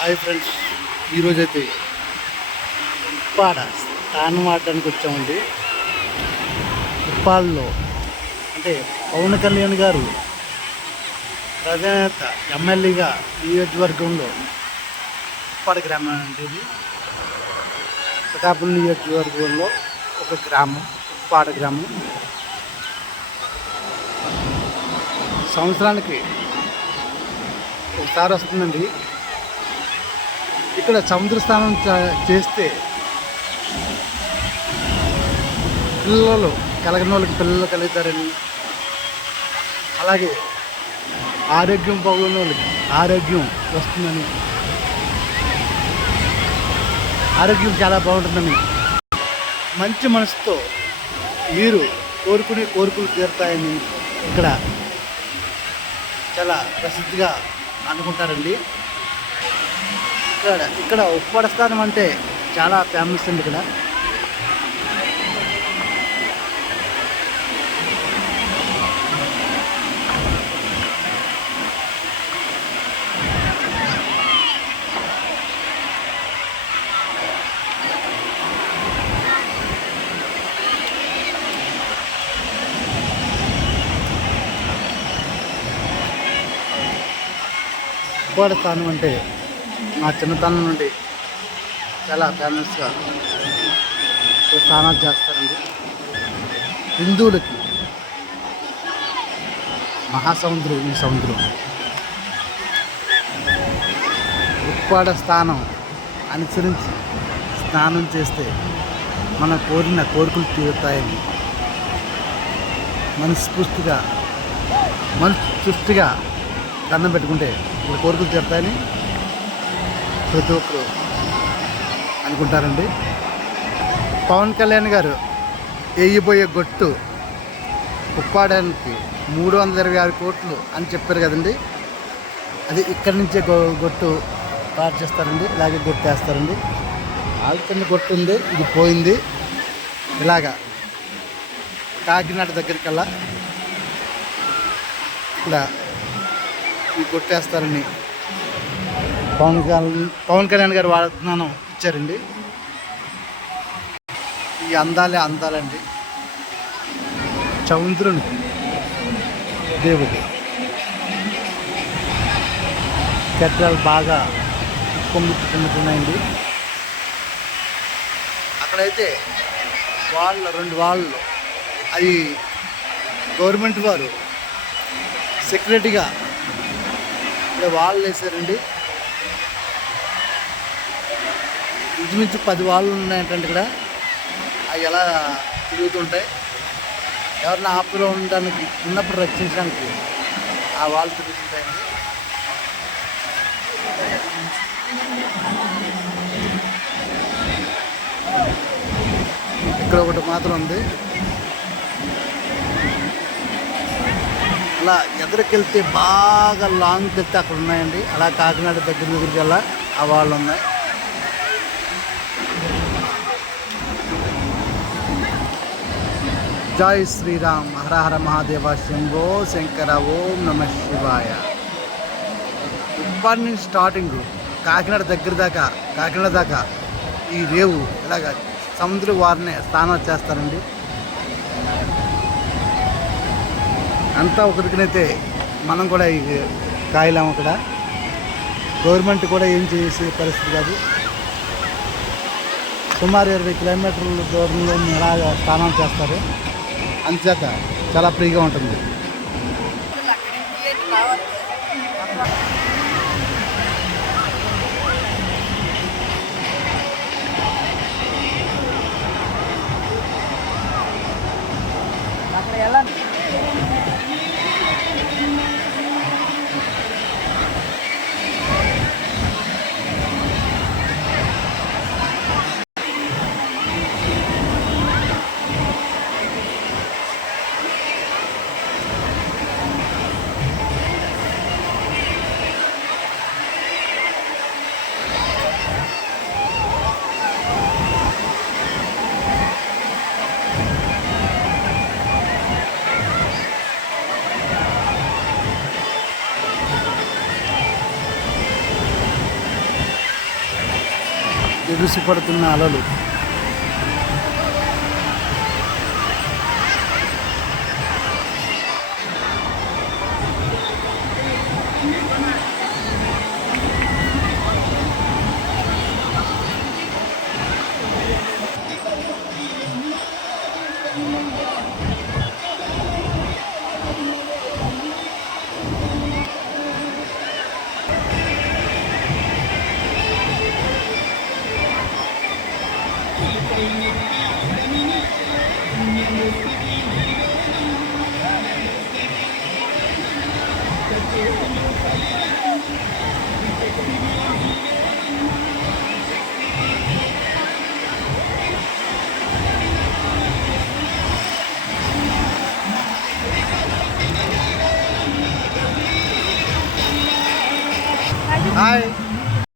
Hi friends. ఈరోజైతే ఉప్పాడ స్థానం ఆడడానికి వచ్చామండి. ఉప్పాడలో అంటే పవన్ కళ్యాణ్ గారు ప్రధానత ఎమ్మెల్యేగా నియోజకవర్గంలో ఉప్పాడ గ్రామం అంటే ఇది. పిఠాపురం నియోజకవర్గంలో ఒక గ్రామం ఉప్పాడ గ్రామం. సంవత్సరానికి ఒకసారి వస్తుందండి. ఇక్కడ సముద్ర స్నానం చేస్తే పిల్లలు కలగని వాళ్ళకి పిల్లలు కలుగుతారని. అలాగే ఆరోగ్యం బాగున్న వాళ్ళకి ఆరోగ్యం వస్తుందని. ఆరోగ్యం చాలా బాగుంటుందని మంచి మనసుతో మీరు కోరుకునే కోరికలు తీరుతాయని ఇక్కడ చాలా ప్రసిద్ధిగా అనుకుంటారండి. ఇక్కడ ఇక్కడ ఉప్పాడ స్థానం అంటే చాలా ఫేమస్ అండి ఇక్కడ. ఉప్పాడ స్థానం అంటే మా చిన్నతనం నుండి చాలా ఫేమస్గా స్నానాలు చేస్తారండి. హిందువులకి మహాసముద్రం ఈ సముద్రం. ఉప్పాడ స్థానం అనుసరించి స్నానం చేస్తే మన కోరిన కోరికలు తీరుతాయని మనస్ఫూర్తిగా మనస్ఫూర్తిగా దండం పెట్టుకుంటే కోరికలు తీరుతాయని ప్రతి ఒక్కరు అనుకుంటారండి. పవన్ కళ్యాణ్ గారు వేయబోయే గొట్టు ఉప్పాడానికి మూడు వందల ఇరవై ఆరు కోట్లు అని చెప్పారు కదండి. అది ఇక్కడి నుంచే గొ గొట్టు తయారు చేస్తారండి. ఇలాగే గొట్టు వేస్తారండి. వాళ్ళ గొట్టు ఉంది ఇది పోయింది. ఇలాగా కాకినాడ దగ్గరికల్లా ఇక్కడ ఈ కొట్టేస్తారని పవన్ కళ్యాణ్ పవన్ కళ్యాణ్ గారు వాగ్దానం ఇచ్చారండి. ఈ అందాలే అందాలండి. చౌంద్రుని. దేవుడు. కట్టడాలు బాగా కొమ్ముతున్నాయండి. అక్కడైతే వాళ్ళ రెండు వాళ్ళు అవి గవర్నమెంట్ వారు సెక్యూరిటీగా వాళ్ళు వేసారండి ఇంచుమించు పది వాళ్ళు ఉన్నాయంటే ఇక్కడ. అవి ఎలా తిరుగుతుంటాయి? ఎవరిని ఆపులో ఉండడానికి ఉన్నప్పుడు రక్షించడానికి ఆ వాళ్ళు తిరుగుతుంటాయండి. ఇక్కడ ఒకటి మాత్రం ఉంది. అలా ఎదురుకెళ్తే బాగా లాంగ్కి వెళ్తే అక్కడ ఉన్నాయండి. అలా కాకినాడ దగ్గర దగ్గరికి వెళ్ళా ఆ వాళ్ళు ఉన్నాయి. జై శ్రీరామ్. హర హర మహాదేవ శంభో శంకర ఓం నమ శివాయ. ఉప్పాడి నుంచి స్టార్టింగ్ కాకినాడ దగ్గర దాకా కాకినాడ దాకా ఈ రేవు ఇలాగ సముద్ర వారిని స్నానాలు చేస్తారండి. అంతా ఒకరికినైతే మనం కూడా ఈ కాయలాం అక్కడ. గవర్నమెంట్ కూడా ఏం చేసే పరిస్థితి కాదు. సుమారు ఇరవై కిలోమీటర్ల దూరంలో ఇలాగ స్నానం చేస్తారు. అంతేత చాలా ఫ్రీగా ఉంటుంది. ఎగుసిపడుతున్న అలలు. హాయ్